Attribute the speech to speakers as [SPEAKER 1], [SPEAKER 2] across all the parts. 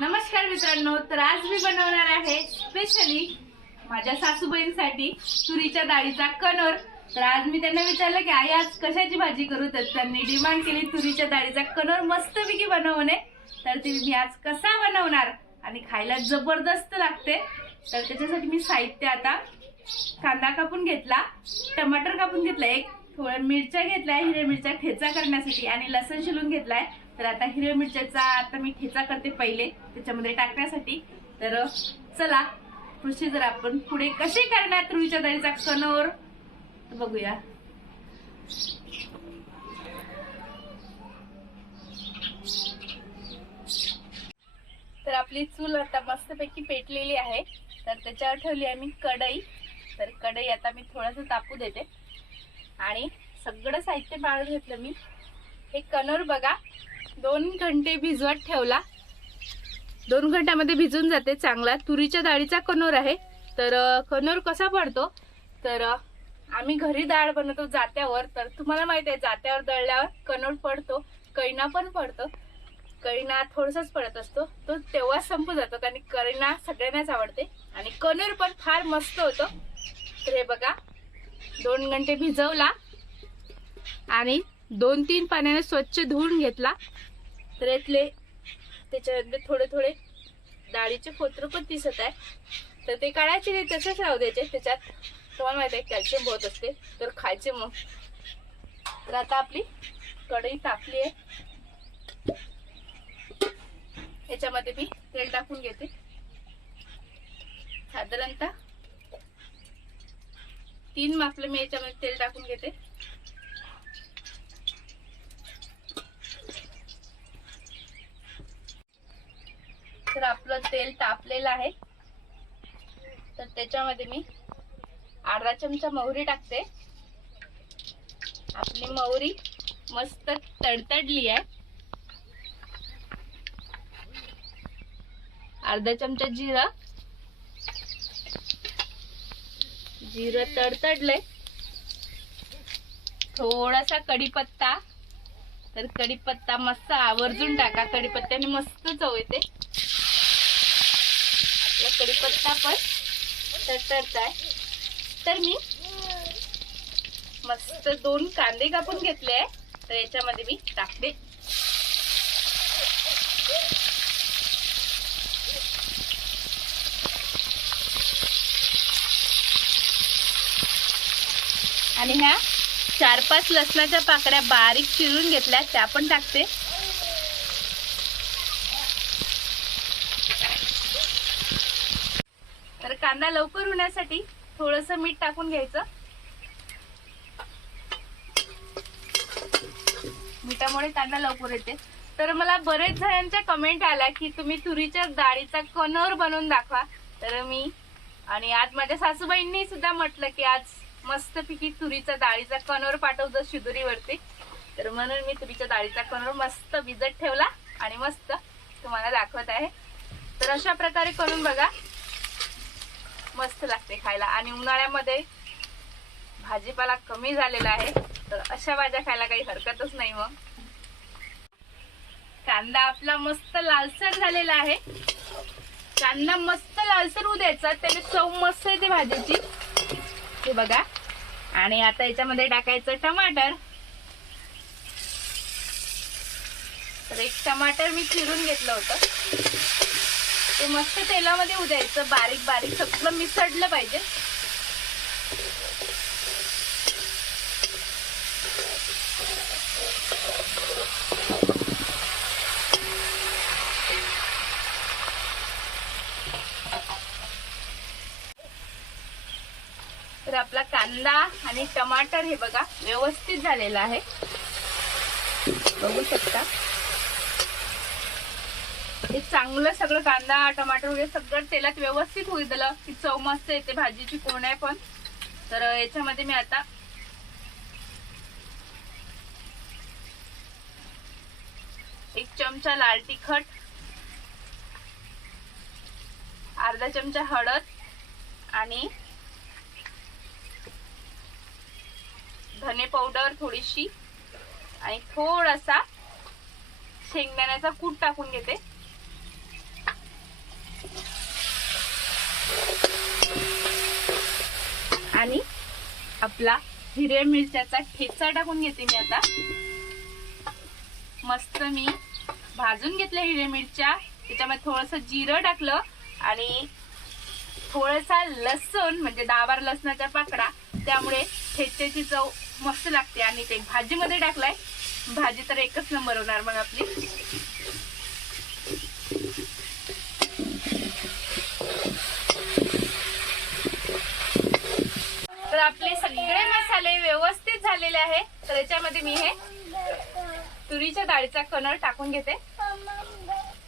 [SPEAKER 1] नमस्कार मित्रांनो तर आज मी बनवणार आहे स्पेशली माझ्या सासूबाईंसाठी तुरीच्या डाळीचा कणोर. तर आज मी त्यांना विचारलं की आई आज कशाची भाजी करू? तर त्यांनी डिमांड केली तुरीच्या डाळीचा कणोर मस्तपैकी बनवणे. तर ती मी आज कसा बनवणार आणि खायला जबरदस्त लागते. तर त्याच्यासाठी मी साहित्य आता कांदा कापून घेतला टमाटर कापून घेतला एक थोड्या मिरच्या घेतल्या हिरव्या मिरच्या ठेचा करण्यासाठी आणि लसण शिलून घेतलाय. तर आता हिरव्या मिरच्याचा आता मी ठेचा करते पहिले त्याच्यामध्ये टाकण्यासाठी. तर चला प्रोसिजर आपण पुढे कशी करणार तुळीच्या दारीचा कणोर बघूया. तर आपली चूल आता मस्तपैकी पेटलेली आहे. तर त्याच्यावर ठेवली आहे मी कढई. तर कढई आता मी थोडंसं तापू देते. आणि सगळं साहित्य बाळून घेतलं मी. हे कणोर बघा. दोन घंटे भिजवत ठेवला. दोन घंट्यामध्ये भिजून जाते चांगला. तुरीच्या डाळीचा कणोर आहे. तर कनोर कणोर कसा पडतो? तर आम्ही घरी डाळ बनवतो जात्यावर. तर तुम्हाला माहीत आहे जात्यावर दळल्यावर कनोर पडतो. कैना पण पडतो. कैना थोडसाच पडत असतो. तो तेव्हा संपू जातो कारण कैना सगळ्यांनाच आवडते. आणि कनोर पण फार मस्त होतो. तर हे बघा दोन घंटे भिजवला. आणि दोन तीन पाण्याने स्वच्छ धुवून घेतला. तर यातले त्याच्यामध्ये थोडे थोडे डाळीचे फोत्र पण दिसत आहे. तर ते काढायचे नाही तसेच राहू द्यायचे. त्याच्यात तुम्हाला माहिती आहे कॅल्शियम बहुत असते. तर खायचे मग. तर आता आपली कढई तापली आहे. याच्यामध्ये मी तेल टाकून घेते. साधारणतः तीन मापलं मी याच्यामध्ये तेल टाकून घेते. तर आपलं तेल तापलेलं आहे. तर त्याच्यामध्ये मी अर्धा चमचा मोहरी टाकते. आपली मोहरी मस्त तडतडली आहे. अर्धा चमचा जिरं. जिरं तडतडलंय. थोडासा कढीपत्ता. तर कढीपत्ता मस्त आवर्जून टाका. कढीपत्त्याने मस्त चव येते. आपला कडीपत्ता पण आहे. तर मी मस्त दोन कांदे कापून घेतले आहे. तर याच्यामध्ये मी टाकते. आणि ह्या चार पाच लसणाच्या पाकड्या बारीक चिरून घेतल्या त्या पण टाकते तर कांदा लवकर होण्यासाठी थोडस मीठ टाकून घ्यायचं. मिठामुळे कांदा लवकर येते. तर मला बरेच जणांच्या कमेंट आल्या की तुम्ही तुरीच्या डाळीचा कणोर बनवून दाखवा. तर मी आणि आज माझ्या सासूबाईंनी सुद्धा म्हटलं की आज मस्तपैकी तुरीच्या डाळीचा कणोर पाठवतो शिदुरीवरती. तर म्हणून मी तुरीच्या डाळीचा कणोर मस्त भिजत ठेवला आणि मस्त तुम्हाला दाखवत आहे. तर अशा प्रकारे करून बघा. मस्त लागते खायला. आणि उन्हाळ्यामध्ये भाजीपाला कमी झालेला आहे तर अशा भाज्या खायला काही हरकतच नाही मग. कांदा आपला मस्त लालसर झालेला आहे. कांदा मस्त लालसर होऊ द्यायचा त्याने चव मस्त येते भाजीची. हे बघा. आणि आता याच्यामध्ये टाकायचं टमाटर. तर एक टमाटर मी चिरून घेतलं होतं. ते मस्त तेलामध्ये उद्यायचं बारीक बारीक सगळं मिसळलं पाहिजे. तर आपला कांदा आणि टमाटर हे बघा व्यवस्थित झालेला आहे. बघू शकता. हे चांगलं सगळं कांदा टमाटर वगैरे सगळं तेलात व्यवस्थित होईल दिलं की चव मस्त येते भाजीची कोण पण. तर याच्यामध्ये मी आता एक चमचा लाल तिखट अर्धा चमचा हळद आणि धने पावडर थोडीशी आणि थोडासा शेंगदाण्याचा कूट टाकून घेते. आपला हिरव्या मिरच्याचा ठेचा टाकून घेते मी आता. मस्त मी भाजून घेतल्या हिरव्या मिरच्या. त्याच्यामध्ये थोडस जिरं टाकलं आणि थोडासा लसूण म्हणजे दहा बारा लसणाचा पाकडा. त्यामुळे ठेच्याची चव मस्त लागते आणि ते भाजीमध्ये टाकलाय. भाजी तर एकच नंबर होणार मग आपली तर आपले सगळे मसाले व्यवस्थित झालेले आहे. तर याच्यामध्ये मी हे तुरीच्या डाळीचा कणर टाकून घेते.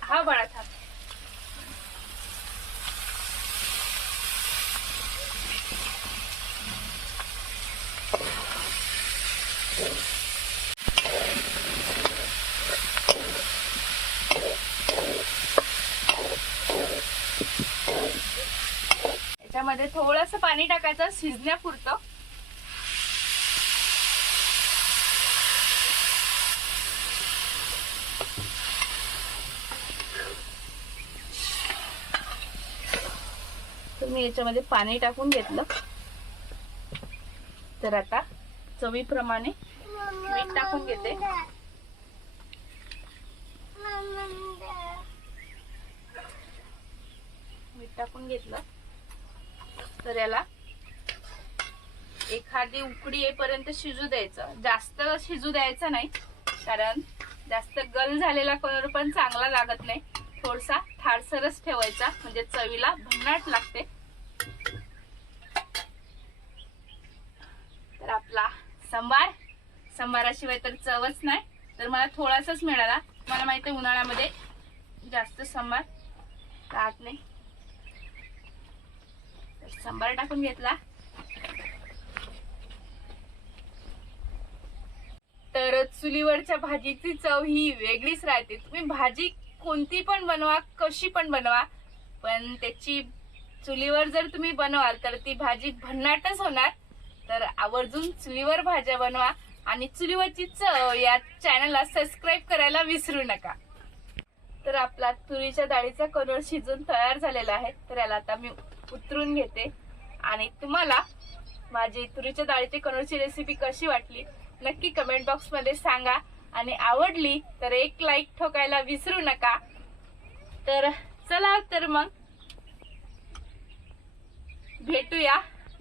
[SPEAKER 1] हा बळाथा थांब. याच्यामध्ये थोडस पाणी टाकायचं शिजण्यापुरतं. मी याच्यामध्ये पाणी टाकून घेतलं. तर आता चवीप्रमाणे मीठ टाकून घेते. मीठ टाकून घेतलं. तर याला एखादी उकडी येईपर्यंत शिजू द्यायचं. जास्त शिजू द्यायचं नाही कारण जास्त गल झालेला कलर पण चांगला लागत नाही. थोडसा थाडसरच ठेवायचा म्हणजे चवीला भन्नाट लागते. तर आपला संबार संबाराशिवाय तर चवच नाही. तर मला थोडासाच मिळाला. मला माहिती आहे उन्हाळ्यामध्ये जास्त संबार राहत नाही. तर सांबार टाकून घेतला. तर चुलीवरच्या भाजीची चव ही वेगळीच राहते. तुम्ही भाजी कोणती पण बनवा कशी पण बनवा पण त्याची चुलीवर जर तुम्ही बनवाल तर ती भाजी भन्नाटच होणार. तर आवर्जून चुलीवर भाज्या बनवा आणि चुलीवरची चव या चॅनलला सबस्क्राईब करायला विसरू नका. तर आपला तुरीच्या डाळीचा कलर शिजून तयार झालेला आहे. तर याला आता मी उतरून घेते. आणि तुम्हाला माझी तुरीच्या डाळीची कणोळची रेसिपी कशी वाटली नक्की कमेंट बॉक्समध्ये सांगा. आणि आवडली तर एक लाईक ठोकायला विसरू नका. तर चला तर मग भेटूया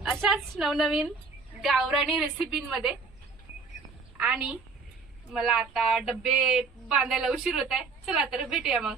[SPEAKER 1] अशाच नवनवीन गावराणी रेसिपींमध्ये आणि मला आता डब्बे बांधायला उशीर होत आहे. चला तर भेटूया मग.